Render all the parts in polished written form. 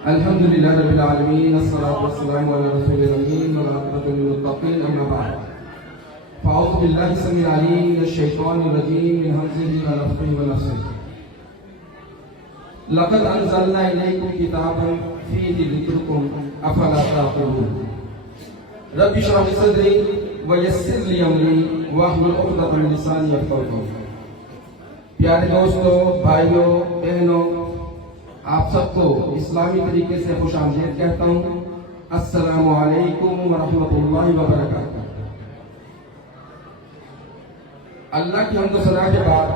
الحمد لله رب العالمين والصلاة والسلام على رسول الأمين والعاقبة للمتقين أما بعد فأعوذ بالله السميع العليم من الشيطان الرجيم من همزه ونفخه ونفثه لقد أنزلنا إليكم كتابا فيه ذكركم أفلا تعقلون رب اشرح لي صدري ويسر لي أمري واحلل عقدة من لساني يفقهوا قولي. پیارے دوستوں، بھائیوں، بہنوں، آپ سب کو اسلامی طریقے سے خوش آمدید کہتا ہوں۔ السلام علیکم ورحمۃ اللہ وبرکاتہ۔ اللہ کی حمد و ثنا کے بعد،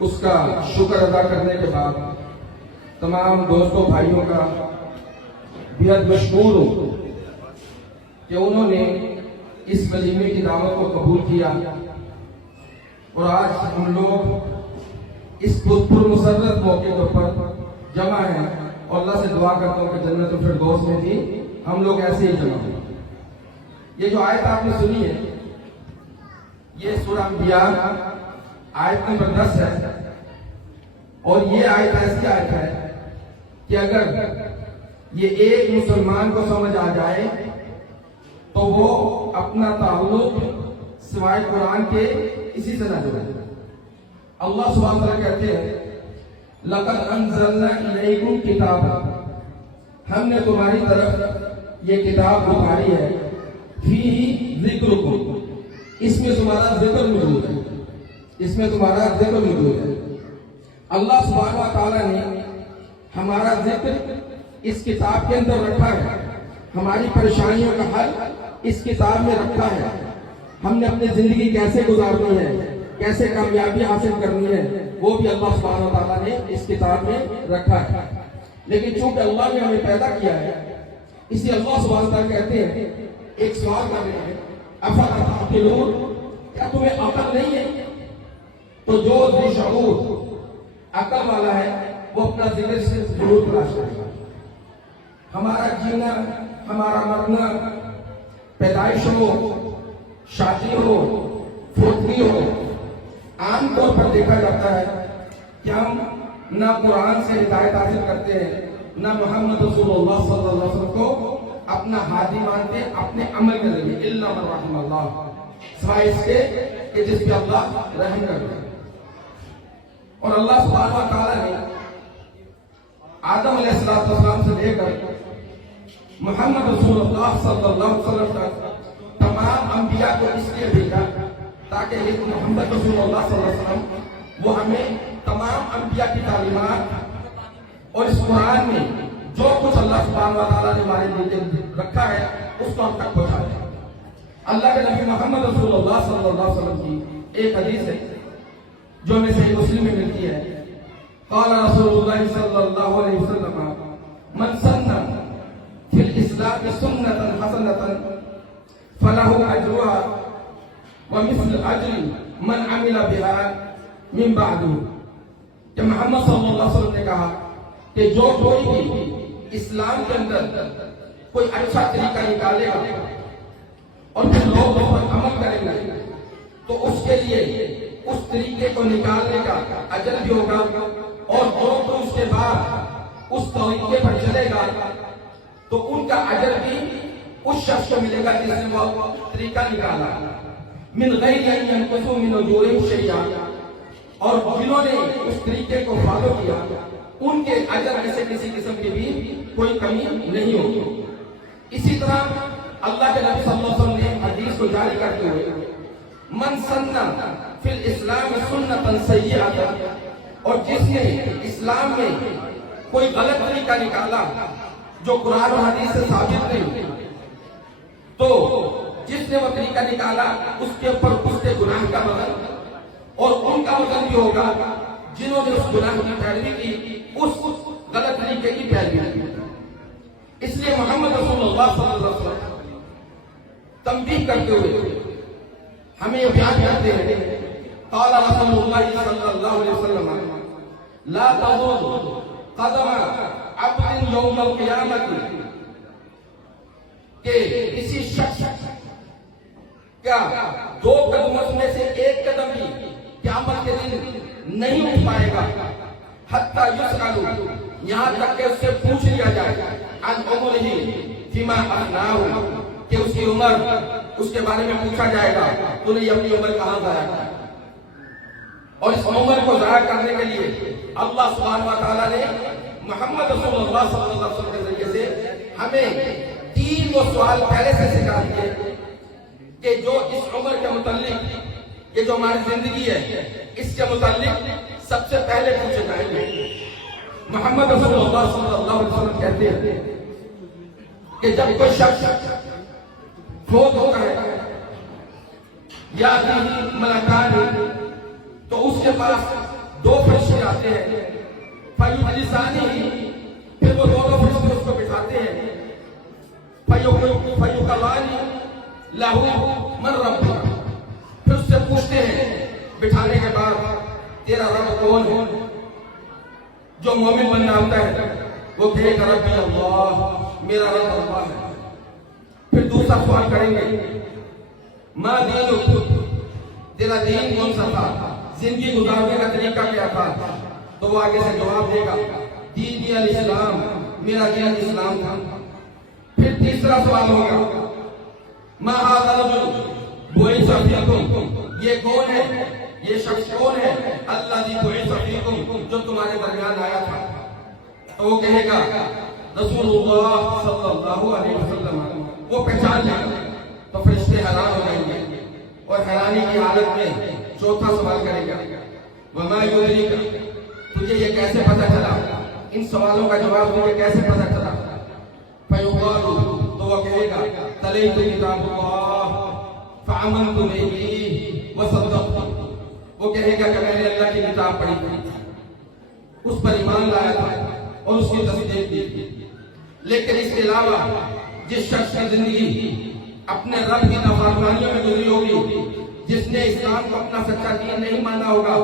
اس کا شکر ادا کرنے کے بعد تمام دوستوں بھائیوں کا بہت مشکور ہوں کہ انہوں نے اس ولیمے کی دعوت کو قبول کیا اور آج ہم لوگ اس پر مسرت موقع کے اوپر جمع ہیں، اور اللہ سے دعا کرتا ہوں کہ جنت الفردوس میں بھی ہم لوگ ایسے ہی جمع ہیں۔ یہ جو آیت آپ نے سنی ہے، یہ سورہ انبیاء آیت نمبر 10 ہے، اور یہ آیت ایسی آیت ہے کہ اگر یہ ایک مسلمان کو سمجھ آ جائے تو وہ اپنا تعلق سوائے قرآن کے اسی سے نہ جوڑے۔ اللہ سبحانہ وتعالیٰ کہتے ہیں لقد انزلنا الیکم کتابا، ہم نے تمہاری طرف یہ کتاب اتاری ہے، فیہ ذکرکم، اس میں تمہارا ذکر موجود ہے، اس میں تمہارا ذکر موجود ہے۔ اللہ سبحانہ وتعالیٰ نے ہمارا ذکر اس کتاب کے اندر رکھا ہے، ہماری پریشانیوں کا حل اس کتاب میں رکھا ہے، ہم نے اپنی زندگی کیسے گزارنی ہے، کیسے کامیابی حاصل کرنی ہے، وہ بھی اللہ سبحانہ وتعالیٰ نے اس کتاب میں رکھا ہے۔ لیکن چونکہ اللہ نے ہمیں پیدا کیا ہے، اس لیے اللہ سبحانہ وتعالیٰ کہتے ہیں، ایک سوال کر رہے ہیں، افلا تعقلون، کیا تمہیں عقل نہیں ہے؟ تو جو ذی شعور عقل والا ہے وہ اپنا ذکر سے ضرور تلاش کرے گا۔ ہمارا جینا، ہمارا مرنا، پیدائش ہو، شادی ہو، فوتگی ہو، عام طور پر دیکھا جاتا ہے کہ ہم نہ قرآن سے ہدایت حاصل کرتے ہیں، نہ محمد رسول اللہ صلی اللہ علیہ وسلم کو اپنا ہادی مانتے ہیں، اپنے عمل کے ذریعے، الا من رحم اللہ، سوائے اس کے کہ جس پہ اللہ رحم کرے۔ اور اللہ سبحانہ و تعالیٰ نے آدم علیہ السلام سے لے کر محمد رسول اللہ صلی اللہ علیہ وسلم تک تمام انبیاء کو اس لیے بھیجا تاکہ ایک محمد رسول اللہ صلی اللہ علیہ وسلم وہ ہمیں تمام انبیاء کی تعلیمات اور اس قرآن میں جو کچھ اللہ سبحانہ و تعالیٰ نے ہمارے لیے رکھا ہے اس کو ہم تک پہنچا دیں۔ اللہ کے نبی محمد رسول اللہ صلی اللہ علیہ وسلم کی ایک حدیث ہے جو ہمیں صحیح مسلم میں ملتی ہے، قال رسول اللہ صلی اللہ علیہ وسلم من سن فی الاسلام سنۃ حسنۃ فلہ اجرها ومثل اجر من عمل بها من بعد، کہ محمد صلی اللہ علیہ وسلم نے کہا کہ جو کوئی بھی اسلام کے اندر کوئی اچھا طریقہ نکالے گا اور پھر لوگ اس پر عمل کریں گے تو اس کے لیے اس طریقے کو نکالنے کا اجر بھی ہوگا، اور جو تو اس کے بعد اس طریقے پر چلے گا تو ان کا اجر بھی اس شخص کو ملے گا جس نے وہ طریقہ نکالا، من غیر ان ينقصوا من اجورهم شیئا، اور جنہوں نے اس طریقے کو فالو کیا ان کے اجر میں سے کسی قسم کی بھی کوئی کمی نہیں ہوگی۔ اسی طرح اللہ کے نبی صلی اللہ علیہ وسلم نے حدیث کو جاری کرتے ہوئے من سن فی الاسلام سنتا سیئۃ، اور جس نے اسلام میں کوئی غلط طریقہ نکالا جو قرآن و حدیث سے ثابت نہیں، تو جس نے وہ طریقہ نکالا اس کے اوپر اس کے گناہ کا وزن اور ان کا وزن بھی ہوگا جنہوں نے اس گناہ کی پیروی کی، اس غلط طریقے کی پیروی کی۔ اس لیے محمد رسول اللہ صلی اللہ علیہ وسلم تنبیہ کرتے ہوئے ہمیں یہ بیان کرتے ہیں، قال رسول اللہ صلی اللہ علیہ وسلم لا تزول قدم عبد یوم القیامت، کہ کسی شخص کیا دو قدموں میں سے ایک قدم بھی قیامت کے دن نہیں اٹھ پائے گا، حتی یسألو یہاں تک کہ اس سے پوچھ لیا جائے عن عمرہ فیما افناہ، کہ اس کی عمر، اس کے بارے میں پوچھا جائے گا تو نے اپنی عمر کہاں ضائع کی. اور اس عمر کو ضائع کرنے کے لیے اللہ سبحانہ و تعالیٰ نے محمد رسول اللہ صلی اللہ علیہ وسلم کے ذریعے سے ہمیں 3 وہ سوال پہلے سے سکھا دیے کہ جو اس عمر کے متعلق، یہ جو ہماری زندگی ہے اس کے متعلق سب سے پہلے پوچھے جائیں گے. محمد رسول اللہ صلی اللہ علیہ وسلم کہتے ہیں کہ جب کوئی شخص فوت ہوتا ہے یا ملکان، تو اس کے پاس 2 فرشتے آتے ہیں، فیجلسانی، پھر وہ دونوں فرشتے اس کو بٹھاتے ہیں، فیقلانی لہو من ربک، پھر اس سے پوچھتے ہیں بٹھانے کے بعد تیرا رب کون ہے. جو مومن بندہ ہوتا ہے وہ کہے گا ربی اللہ، میرا رب اللہ ہے. پھر دوسرا سوال کریں گے ما دینک، تیرا دین کون سا تھا، زندگی گزارنے کا طریقہ کیا تھا. تو وہ آگے سے جواب دے گا دین الاسلام، میرا دین اسلام تھا. پھر تیسرا سوال ہوگا ما ھذا الرجل بعث فیکم، یہ کون ہے، یہ شخص کون ہے الذی بعث فیکم، جو تمہارے درمیان آیا تھا. تو وہ کہے گا رسول اللہ صلی اللہ علیہ وسلم. وہ پہچان لے گا تو فرشتے حیران ہو جائیں گے اور حیرانی کی حالت میں چوتھا سوال کرے گا وما یدریک، تجھے یہ کیسے پتہ چلا، ان سوالوں کا جواب تجھے کیسے پتہ چلا. فیقال، تو وہ کہے گا تلیت کتاب اللہ فآمنت بہ وصدقت، وہ کہے گا کہ میں نے اللہ کی کتاب پڑھی تھی، اس پر ایمان لایا تھا اور اس کی تصدیق کی. لیکن اس کے علاوہ جس شخص کی زندگی اپنے رب کی نافرمانیوں میں گزری ہوگی، جس نے اسلام کو اپنا سچا دین نہیں مانا ہوگا،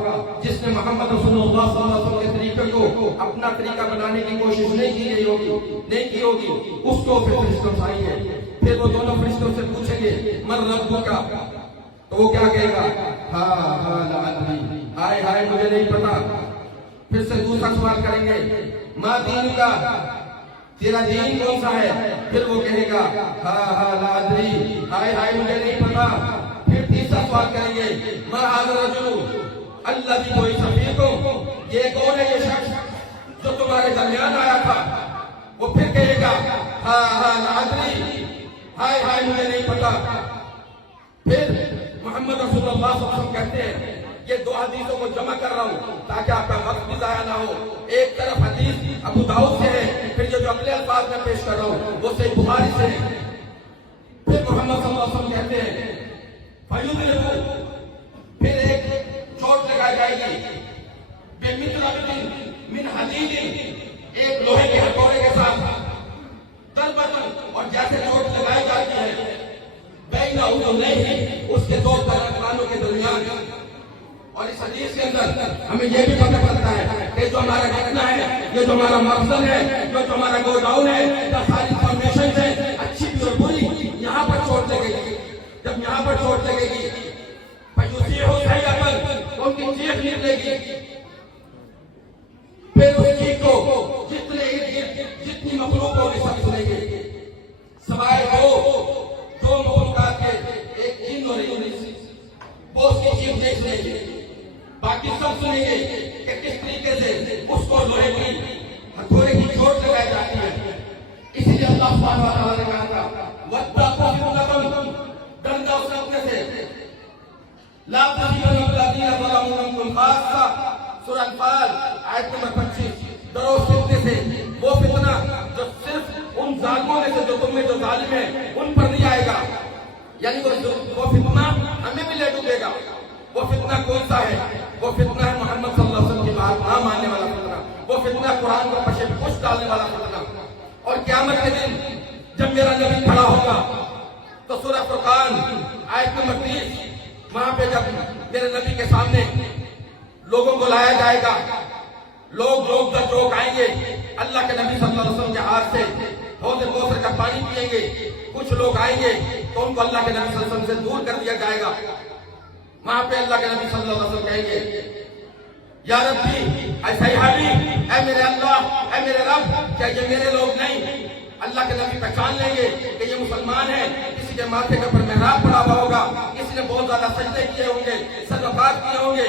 جس نے محمد رسول اللہ صلی اللہ علیہ وسلم کے طریقے کو اپنا طریقہ بنانے کی کوشش نہیں کی ہوگی، اس کو پھر فرشتوں سے آئیں گے. پھر وہ دونوں فرشتوں سے پوچھیں گے من ربک، تو وہ کیا کہے گا ہاں لا ادری، ہائے ہائے مجھے نہیں پتا. پھر سے دوسرا سوال کریں گے ما دینک، تیرا دین کون سا ہے. پھر وہ کہے گا ہاں لا ادری، ہائے ہائے مجھے نہیں پتا. پھر تیسرا سوال کریں گے ما ھذا الرجل الذی بعث فیکم، یہ کون ہے یہ شخص جو تمہارے درمیان آیا تھا. وہ پھر کہے گا ہاں لا ادری، ہائے ہائے مجھے نہیں پتا. پھر محمد رسول اللہ صلی اللہ علیہ وسلم کہتے ہیں یہ 2 حدیثوں کو جمع کر رہا ہوں تاکہ آپ کا وقت بھی ضائع نہ ہو. ایک طرف حدیث ابو داؤد سے ہے، پھر جو اگلے الفاظ میں پیش کر رہا ہوں وہ صحیح بخاری سے ہے. پھر محمد صلی اللہ علیہ وسلم کہتے ہیں فیضرب، پھر ایک چوٹ لگائی جائے گی بمثل من حدید، ایک لوہے کے ہتھوڑے کے ساتھ ضربۃ، اور جیسے چوٹ لگائی جاتی ہے بین اذنیہ، اس کے 2 کانوں کے درمیان. اور اس حدیث کے اندر ہمیں یہ بھی پتہ چلتا ہے کہ جو ہمارا فتنہ ہے، یہ جو ہمارا مقصد ہے، جو ہمارا گو ڈاؤن ہے، یہ ساری انفارمیشن ہے اچھی بھی اور بری، یہاں پر چوٹ لگے گی. جب یہاں پر چوٹ لگے گی ان کی چیخ نکلے گی. پھر اس چیخ کو جتنی مخلوق ہوگی سب سنیں گے، سوائے دو مخلوقات کے، ایک جن اور ایک انس، وہ اس کی چیخ نہیں سنیں گے. باقی سب سنیں گے کہ کس طریقے سے اس کو لوہے کی ہتھوڑے کی چوٹ لگائی جاتی ہے. اسی لیے اللہ سبحانہ و تعالیٰ نے کہا تھا وَاتَّقُوا فِتْنَةً، ڈرنا اس وقت سے لا تصيبن الذين ظلموا منكم خاصة، سورہ انفال آیت نمبر 25. ڈرو اس فتنے سے، وہ فتنہ جو صرف ان ظالموں میں سے جو تم میں جو ظالم ہیں ان پر نہیں آئے گا. یعنی وہ فتنہ ہمیں بھی لے ڈوبے گا. وہ فتنہ کون سا ہے؟ وہ فتنہ ہے محمد صلی اللہ علیہ وسلم کی بات نہ ماننے والا فتنہ. وہ فتنہ قرآن کو پشے پش ڈالنے والا فتنہ. اور قیامت کے دن جب میرا نبی کھڑا ہوگا تو سورہ فرقان آیت نمبر 30، وہاں پہ جب میرے نبی کے سامنے لوگوں کو لایا جائے گا، لوگ در چوک آئیں گے، اللہ کے نبی صلی اللہ علیہ وسلم کے ہاتھ سے حوض کوثر کا پانی پیئیں گے. کچھ لوگ آئیں گے تو ان کو اللہ کے نبی صلی اللہ علیہ وسلم سے دور کر دیا جائے گا. وہاں پہ اللہ کے نبی صلی اللہ علیہ وسلم کہیں گے یا ربی، اے صحیحی، اے میرے اللہ، اے میرے رب کیا یہ میرے لوگ نہیں؟ اللہ کے نبی پہچان لیں گے کہ یہ مسلمان ہیں. کسی کے ماتھے کے اوپر محراب پڑا ہوا ہوگا, کسی نے بہت زیادہ سجدے کیے ہوں گے, صدقات کیے ہوں گے.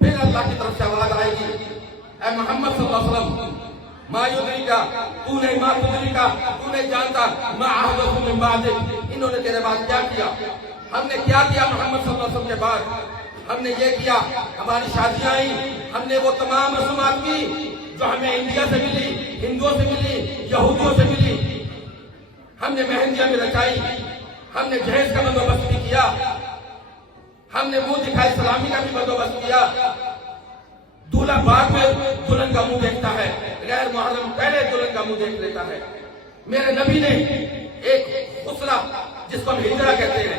پھر اللہ کی طرف سے آواز آئے گی, اے محمد صلی اللہ علیہ وسلم ما یدریکا, تو نہیں ما تدریکا, تو نہیں جانتا ما احدث من بعدک, انہوں نے تیرے بعد کیا کیا. ہم نے کیا کیا محمد صلی اللہ علیہ وسلم کے بعد؟ ہم نے یہ کیا, ہماری شادیاں آئیں, ہم نے وہ تمام رسومات کی جو ہمیں انڈیا سے ملی, ہندوؤں سے ملی, یہودیوں سے ملی. ہم نے مہندیاں بھی رچائی, ہم نے جہیز کا بندوبست بھی کیا, ہم نے منہ دکھائی سلامی کا بھی بندوبست کیا. دولہا بعد میں دلہن کا منہ دیکھتا ہے, غیر محرم پہلے دلہن کا منہ دیکھ لیتا ہے. میرے نبی نے ایک خسرہ جس کو ہم ہجرہ کہتے ہیں,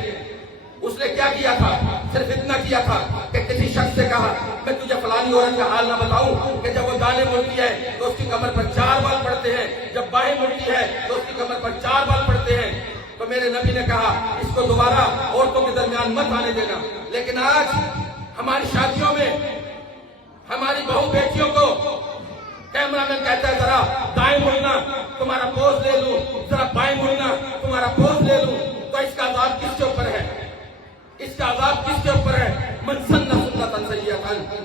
اس نے کیا کیا تھا؟ صرف اتنا کیا تھا کہ کسی شخص سے کہا میں تجھے فلانی عورت کا حال نہ بتاؤں کہ جب وہ دائیں مڑتی ہے تو اس کی کمر پر 4 بال پڑتے ہیں, جب بائیں مڑتی ہے تو اس کی کمر پر 4 بال پڑتے ہیں. تو میرے نبی نے کہا اس کو دوبارہ عورتوں کے درمیان مت آنے دینا. لیکن آج ہماری شادیوں میں ہماری بہو بیٹیوں کو کیمرہ مین کہتا ہے ذرا دائیں مڑنا تمہارا پوز لے لوں, ذرا بائیں مڑنا تمہارا پوز لے لوں. تو اس کا عذاب کس کے اوپر ہے؟ اس کا عذاب کس کے اوپر ہے؟ من سن سنتا سیئۃ,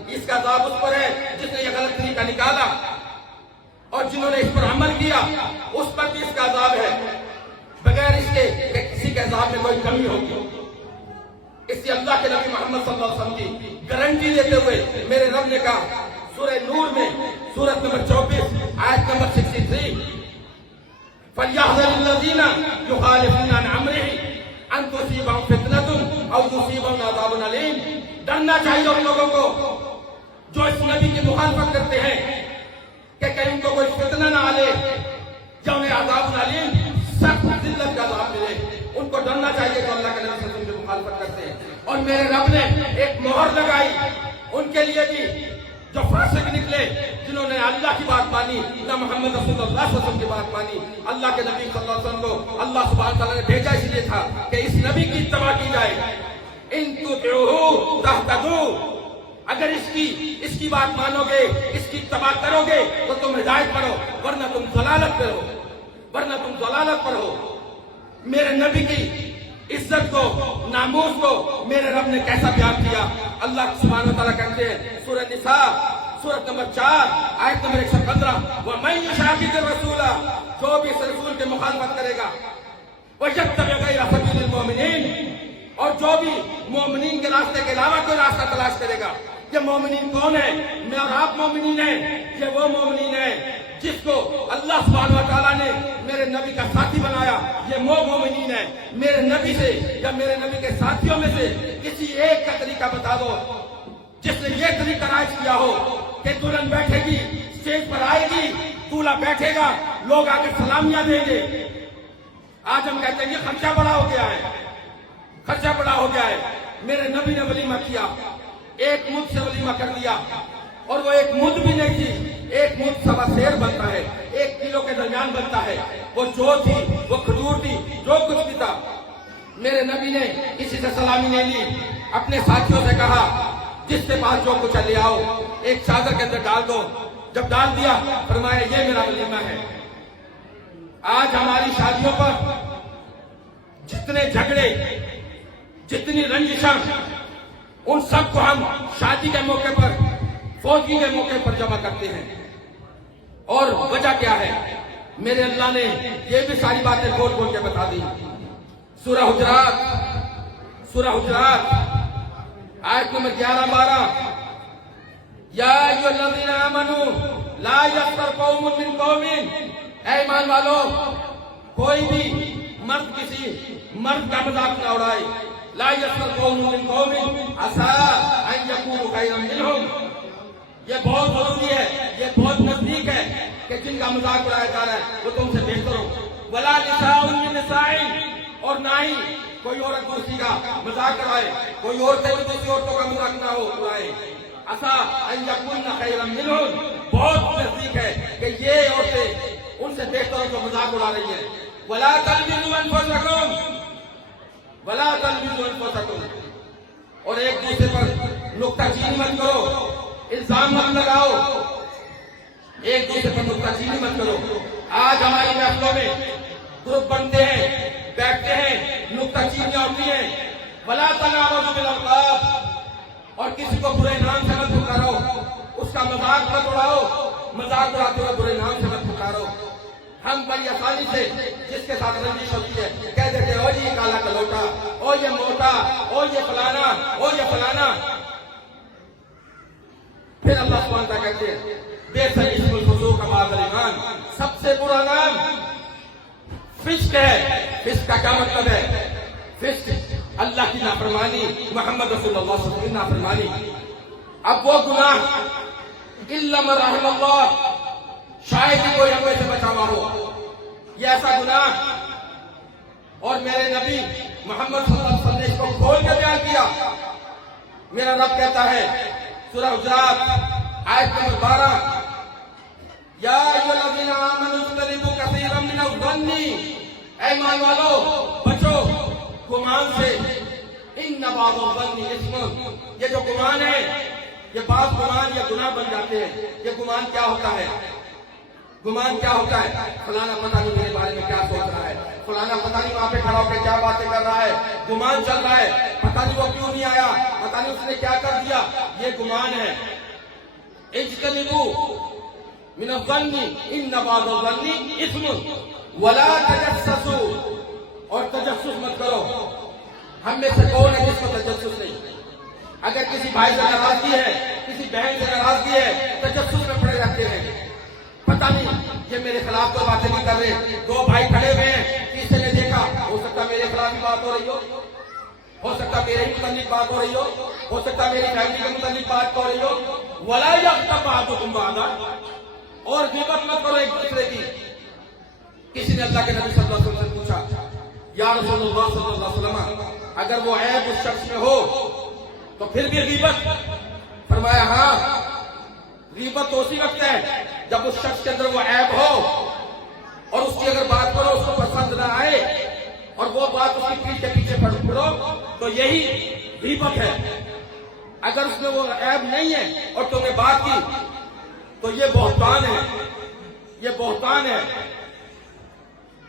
اس کا عذاب اس پر ہے جس نے یہ غلط طریقہ نکالا, اور جنہوں نے اس پر عمل کیا اس پر بھی اس کا عذاب ہے, بغیر اس کے کہ کسی کے عذاب میں کوئی کمی ہوگی. اس لیے اللہ کے نبی محمد صلی اللہ علیہ وسلم کی گارنٹی دیتے ہوئے میرے رب نے کہا سورہ نور میں سورت نمبر 24 آیت نمبر 63, فَلْيَحْذَرِ الَّذِينَ يُخَالِفُونَ عَنْ أَمْرِهِ أَن تُصِيبَهُمْ فِتْنَةٌ أَوْ يُصِيبَهُمْ عَذَابٌ أَلِيمٌ. ڈرنا چاہیے ان لوگوں کو جو اس نبی کی مخالفت کرتے ہیں کہ کہیں ان کو کوئی فتنہ نہ آلے یا انہیں عذاب علیم, سخت ذلت کا عذاب ملے. ان کو ڈرنا چاہیے جو اللہ کے نبی صلی اللہ علیہ وسلم کی مخالفت کرتے ہیں. اور میرے رب نے ایک مہر لگائی ان کے لیے بھی جو فاسق نکلے, جنہوں نے اللہ کی بات مانی, نہ محمد رسول اللہ صلی اللہ علیہ وسلم کی بات مانی. اللہ کے نبی صلی اللہ علیہ وسلم کو اللہ سبحانہ تعالیٰ نے بھیجا اس لیے تھا کہ اس نبی کی اتباع کی جائے. ان تطیعوہ تہتدوا, اگر اس کی بات مانو گے, اس کی اتباع کرو گے تو تم ہدایت پر ہو, ورنہ تم ضلالت پر ہو. میرے نبی کی عزت کو, ناموس کو میرے رب نے کیسا بیان کیا. اللہ سبحانہ وتعالیٰ کہتے ہیں سورہ نساء سورت نمبر 4 آیت نمبر 115, وَمَن يُشَاقِقِ الرَّسُولَ, جو بھی اس رسول کی مخالفت کرے گا, وَيَتَّبِعْ غَيْرَ سَبِيلِ الْمُؤْمِنِينَ, اور جو بھی مومنین کے راستے کے علاوہ کوئی راستہ تلاش کرے گا. یہ مومنین کون ہے؟ میں اور آپ مومنین ہیں. یہ وہ مومنین ہیں جس کو اللہ سبحانہ وتعالیٰ نے میرے نبی کا ساتھی بنایا. یہ وہ مومنین ہیں. میرے نبی سے یا میرے نبی کے ساتھیوں میں سے کسی ایک کا طریقہ بتا دو جس نے یہ طریقہ رائج کیا ہو کہ دلہن بیٹھے گی, اسٹیج پر آئے گی, دولہا بیٹھے گا, لوگ آ کے سلامیاں دیں گے. آج ہم کہتے ہیں یہ خرچہ بڑا ہو گیا ہے. میرے نبی نے ولیمہ کیا, ایک مد سے ولیمہ کر دیا, اور وہ ایک مد بھی نہیں تھی. ایک مد 1.25 سیر بنتا ہے, 1 کلو کے درمیان بنتا ہے. وہ جو تھی, وہ کھجور تھی, جو کچھ بھی تھا. میرے نبی نے کسی سے سلامی نہیں لی, اپنے ساتھیوں سے کہا جس کے پاس جو کچھ لے آؤ, ایک چادر کے اندر ڈال دو. جب ڈال دیا فرمایا یہ میرا ولیمہ ہے. آج ہماری شادیوں پر جتنے جھگڑے, جتنی رنجشاں, ان سب کو ہم شادی کے موقع پر, فوجی کے موقع پر جمع کرتے ہیں. اور وجہ کیا ہے؟ میرے اللہ نے یہ بھی ساری باتیں بول بول کے بتا دی. سورہ حجرات آیت نمبر 11-12, یا ایھا الذین آمنوا لا یسخر قوم من قوم, اے ایمان والو کوئی بھی مرد کسی مرد کا مذاق نہ اڑائے. لا یسخر قوم من قوم عسیٰ ان یکونوا خیرا منہم, یہ بہت ضروری ہے, یہ بہت نزدیک ہے کہ جن کا مذاق اڑایا جا رہا ہے وہ تم سے بہتر ہو. ولا نساء من نساء, اور نہ ہی کوئی عورت دوسری کا مذاق اڑائے, کوئی عورتیں بھی دوسری عورتوں کا مذاق نہ اڑائے. عسیٰ ان یکونوا خیرا منہم, بہت نزدیک ہے کہ یہ عورتیں ان سے بہتر ہو جو مذاق اڑا رہی ہیں. ولا تلمزوا انفسکم, اور ایک دوسرے پر نکتہ چینی مت کرو, الزام مت لگاؤ. ایک دوسرے پر نکتہ چینی مت کرو. آج ہماری محفلوں میں گروپ بنتے ہیں, بیٹھتے ہیں, نکتہ چینیاں ہوتی ہیں. ولا تنابزوا بالالقاب, اور کسی کو برے نام سے مت پکارو, اس کا مذاق مت اڑاؤ, مذاق اڑاتے ہوئے برے نام سے مت پکارو. ہم بڑی آسانی سے جس کے ساتھ رنجش ہوتی ہے کہہ دیتے ہیں او یہ کالا کلوٹا, او یہ موٹا, او یہ فلانا, او یہ فلانا. پھر اللہ سبحانہ وتعالیٰ کہتے ہیں بئس الاسم الفسوق بعد الایمان, سب سے برا نام فسق ہے. فسق کا کیا مطلب ہے؟ فسق اللہ کی نافرمانی, محمد رسول اللہ صلی اللہ علیہ وسلم کی نافرمانی. اب وہ گناہ الا من رحم اللہ, شاید ہی کوئی ہمیں سے بچا ہوا ہو, یہ ایسا گناہ, اور میرے نبی محمد صلی اللہ علیہ وسلم نے اس کو کھول کے بیان کیا. میرا رب کہتا ہے سورہ حجرات آیت نمبر 12, یا ایھا الذین آمنوا اجتنبوا کثیرا من الظن, اے ایمان والو بچو گمان سے. ان بعض الظن اثم, یہ جو گمان ہے یہ بعض گمان یا گناہ بن جاتے ہیں. یہ گمان کیا ہوتا ہے؟ گمان کیا ہوتا ہے؟ فلانا پتہ نہیں میرے بارے میں کیا سوچ رہا ہے, فلانا پتہ نہیں وہاں پہ کھڑا ہو کے کیا باتیں کر رہا ہے. گمان چل رہا ہے, پتہ نہیں وہ کیوں نہیں آیا, پتہ نہیں اس نے کیا کر دیا. یہ گمان ہے. اجتنبوا من الظن ان بعض الظن اثم ولا تجسسوا, اور تجسس مت کرو. ہم میں سے کون ہے جس کو تجسس نہیں؟ اگر کسی بھائی سے ناراضگی ہے, کسی بہن سے ناراضگی ہے, تجسس میں پڑے رہتے ہیں. پتہ نہیں یہ میرے خلاف تو باتیں نہیں کر رہے, دو بھائی کھڑے ہوئے ہیں, کسی نے دیکھا, ہو سکتا میرے خلاف ہی بات ہو رہی ہو سکتا میرے ہی متعلق بات ہو رہی ہو سکتا میری فیملی کے متعلق بات ہو رہی ہو. ولا یغتب بعضکم بعضا, اور غیبت مت کرو ایک دوسرے کی. کسی نے اللہ کے نبی صلی اللہ علیہ وسلم سے پوچھا یا رسول اللہ صلی اللہ علیہ وسلم, اگر وہ عیب اس شخص میں ہو تو پھر بھی غیبت؟ فرمایا ہاں, غیبت تو اسی وقت ہے جب اس شخص کے اندر وہ عیب ہو, اور اس کی اگر بات کرو اس کو پسند نہ آئے, اور وہ بات اس کی پیٹھ کے پیچھے پڑو, تو یہی غیبت ہے. اگر اس میں وہ عیب نہیں ہے اور تمہیں بات کی تو یہ بہتان ہے, یہ بہتان ہے.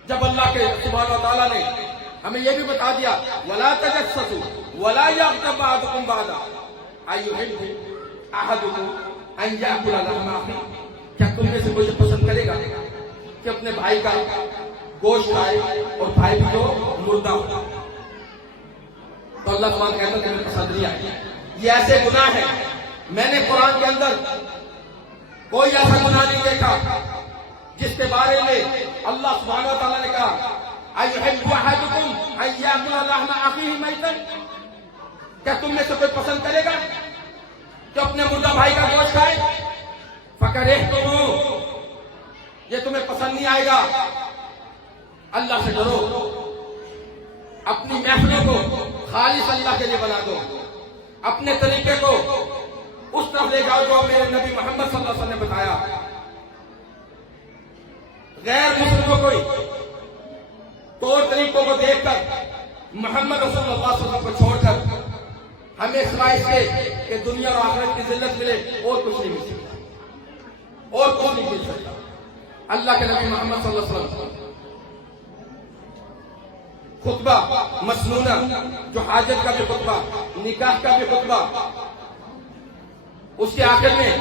جب اللہ کے سبحانہ وتعالیٰ نے ہمیں یہ بھی بتا دیا ولا تجسسوا ولا یغتب بعضکم بعضا ایحب احدکم ان یاکل لحم اخیہ, کیا تم میں سے کوئی پسند کرے گا کہ اپنے بھائی کا گوشت کھائے اور بھائی بھی جو مردہ ہو؟ تو اللہ سبحانہ کہتا ہے تمہیں پسند نہیں آئی. یہ ایسے گناہ ہیں, میں نے قرآن کے اندر کوئی ایسا گناہ نہیں دیکھا جس کے بارے میں اللہ سبحانہ وتعالیٰ نے کہا ایحب احدکم ان یاکل لحم اخیہ میتا, کیا تم میں سے کوئی پسند کرے گا کہ اپنے مردہ بھائی کا گوشت کھائے؟ فکرہتموہ, یہ تمہیں پسند نہیں آئے گا. اللہ سے ڈرو, اپنی محفلوں کو خالص اللہ کے لیے بنا دو, اپنے طریقے کو اس طرف لے جاؤ جو میرے نبی محمد صلی اللہ علیہ وسلم نے بتایا. غیر مسلموں کو طور طریقوں کو دیکھ کر محمد رسول اللہ صلی اللہ علیہ وسلم کو چھوڑ کر ہمیں سوائے اس کے کہ دنیا اور آخرت کی ذلت ملے اور کچھ نہیں مل سکتا, اور کچھ نہیں مل سکتا. اللہ کے نبی محمد صلی اللہ علیہ وسلم خطبہ مسنونہ, جو حاجت کا بھی خطبہ, نکاح کا بھی خطبہ, اس کے آخر میں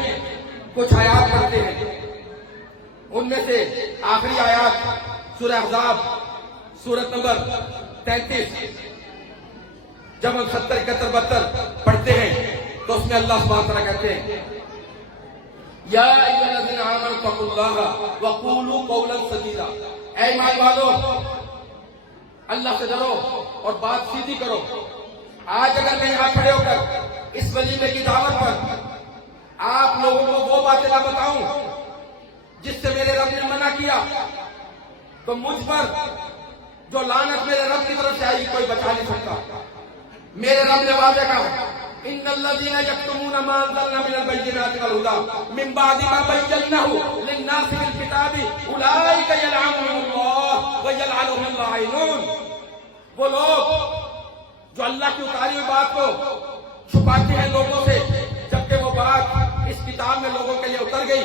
کچھ آیات پڑھتے ہیں. ان میں سے آخری آیات سورہ احزاب سورت نمبر 33, جب ہم 70 71 72 پڑھتے ہیں تو اس میں اللہ سبحانہ وتعالیٰ کہتے ہیں یا ایھا الذین آمنوا اتقوا اللہ وقولوا قولا سدیدا, اے ایمان والو اللہ سے ڈرو اور بات سیدھی کرو. آج اگر میں یہاں کھڑے ہو کر اس ولیمے کی دعوت پر آپ لوگوں کو وہ باتیں نہ بتاؤں جس سے میرے رب نے منع کیا, تو مجھ پر جو لعنت میرے رب کی طرف سے آئی کوئی بچا نہیں سکتا. میرے رب نے واضح کہا ان الذين يكتمون ما انزلنا من البينات والهدى من بعد ما بيناه للناس في الكتاب اولئك يلعنهم الله ويلعنهم اللاعنون. وہ لوگ جو اللہ کی اتاری ہوئی بات کو چھپاتے ہیں لوگوں سے, جبکہ وہ بات اس کتاب میں لوگوں کے لیے اتر گئی.